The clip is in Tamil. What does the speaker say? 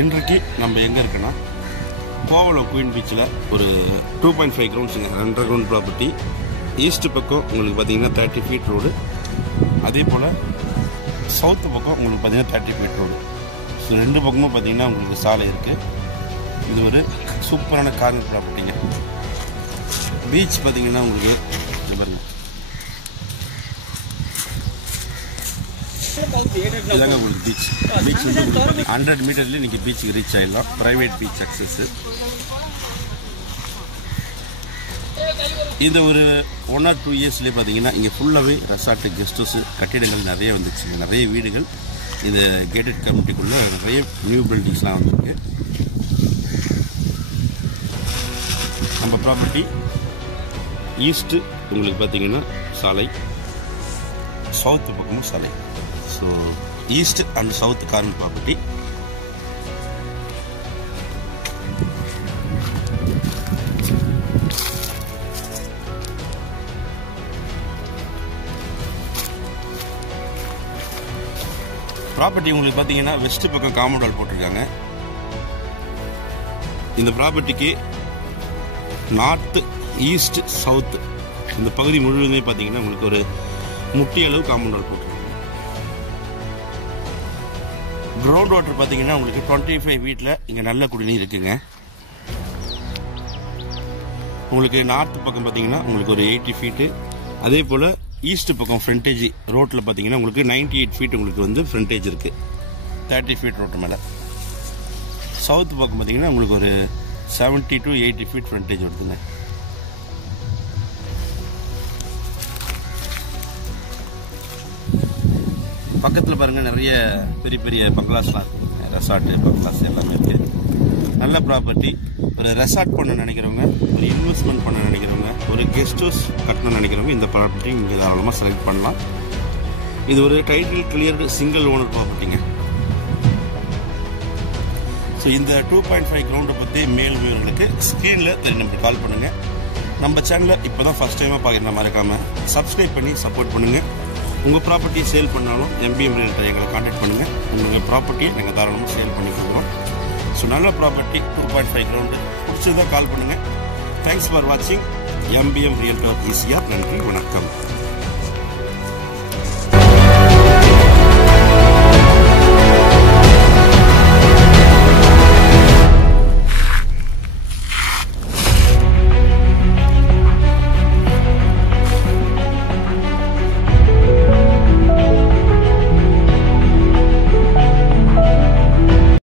இன்றைக்கு நம்ம எங்கே இருக்குன்னா கோவளம் குயின் பீச்சில் ஒரு 2.5 கிரவுண்ட்ஸுங்க, 2.5 கிரவுண்ட் ப்ராப்பர்ட்டி. ஈஸ்ட் பக்கம் உங்களுக்கு பார்த்தீங்கன்னா 30 ஃபீட் ரோடு, அதே போல் சவுத்து பக்கம் உங்களுக்கு பார்த்தீங்கன்னா 30 ஃபீட் ரோடு. ஸோ ரெண்டு பக்கமும் பார்த்தீங்கன்னா உங்களுக்கு சாலை இருக்குது. இது ஒரு சூப்பரான கார்னர் ப்ராப்பர்ட்டிங்க. பீச் பார்த்தீங்கன்னா உங்களுக்கு பாருங்க, இதாங்க உங்களுக்கு பீச். பீச் வந்து 100 மீட்டர்லேயே நீங்கள் பீச்சுக்கு ரீச் ஆகிடலாம். Private beach access. இந்த ஒரு 1 or 2 இயர்ஸ்லேயே பார்த்தீங்கன்னா இங்கே ஃபுல்லாகவே ரெசார்ட்டு, கெஸ்ட் ஹவுஸு கட்டிடங்கள் நிறைய வந்துச்சுங்க. நிறைய வீடுகள் இந்த கேட்டட் கம்யூனிட்டிக்குள்ளே நிறைய நியூ பில்டிங்ஸ்லாம் வந்துருக்கு. நம்ம ப்ராப்பர்ட்டி ஈஸ்ட்டு உங்களுக்கு பார்த்தீங்கன்னா சாலை, சவுத்து பக்கமும் சாலை. So east and south corner property. Property உங்களுக்கு பார்த்தீங்கன்னா வெஸ்ட் பக்கம் காம்பவுண்ட் வால் போட்டிருக்காங்க. இந்த ப்ராப்பர்ட்டிக்கு நார்த்து, ஈஸ்ட், சவுத் இந்த பகுதி முழுவதுமே பார்த்தீங்கன்னா உங்களுக்கு ஒரு முட்டி அளவு காம்பவுண்ட் வால் போட்டிருக்காங்க. கிரவுண்ட் வாட்டர் பார்த்தீங்கன்னா உங்களுக்கு 25 ஃபீட்டில் இங்கே நல்ல குடிநீர் இருக்குங்க. உங்களுக்கு நார்த்து பக்கம் பார்த்தீங்கன்னா உங்களுக்கு ஒரு 80 ஃபீட்டு, அதே போல் ஈஸ்ட் பக்கம் ஃப்ரண்டேஜ் ரோட்டில் பார்த்தீங்கன்னா உங்களுக்கு 98 ஃபீட் உங்களுக்கு வந்து ஃப்ரண்டேஜ் இருக்குது, 30 ஃபீட் ரோட்டு மேலே. சவுத் பக்கம் பார்த்தீங்கன்னா உங்களுக்கு ஒரு 70 to 80 ஃபீட் ஃப்ரண்டேஜ் வருதுங்க. பக்கத்தில் பாருங்கள் நிறைய பெரிய பெரிய பங்களாஸ்லாம் இருக்குங்க. ரெசார்ட்டு, பங்களாஸ் எல்லாமே இருக்குது. நல்ல ப்ராப்பர்ட்டி. ஒரு ரெசார்ட் பண்ண நினைக்கிறவங்க, ஒரு இன்வெஸ்ட்மெண்ட் பண்ண நினைக்கிறவங்க, ஒரு கெஸ்ட் ஹவுஸ் கட்டணும்னு நினைக்கிறவங்க இந்த ப்ராப்பர்ட்டி இங்கே தாராளமாக செலக்ட் பண்ணலாம். இது ஒரு டைட்டில் கிளியர்டு சிங்கிள் ஓனர் ப்ராப்பர்ட்டிங்க. ஸோ இந்த 2.5 கிரவுண்டை பற்றி மேல் விவரங்களுக்கு ஸ்க்ரீனில் தெரிய நம்பருக்கு கால் பண்ணுங்கள். நம்ம சேனலை இப்போ தான் ஃபஸ்ட் டைமாக பார்க்குற மறக்காமல் சப்ஸ்கிரைப் பண்ணி சப்போர்ட் பண்ணுங்கள். உங்கள் ப்ராப்பர்ட்டியை சேல் பண்ணாலும் MBM ரியல்டர் எங்களை கான்டாக்ட் பண்ணுங்கள். உங்கள் ப்ராப்பர்ட்டியை நாங்கள் தாராளமாக சேல் பண்ணி கொடுக்குறோம். ஸோ நல்ல ப்ராப்பர்ட்டி 2.5 கிரவுண்டு பிடிச்சதான் கால் பண்ணுங்கள். தேங்க்ஸ் ஃபார் வாட்சிங். MBM ரியல்டர் ஈஸியாக. நன்றி, வணக்கம்.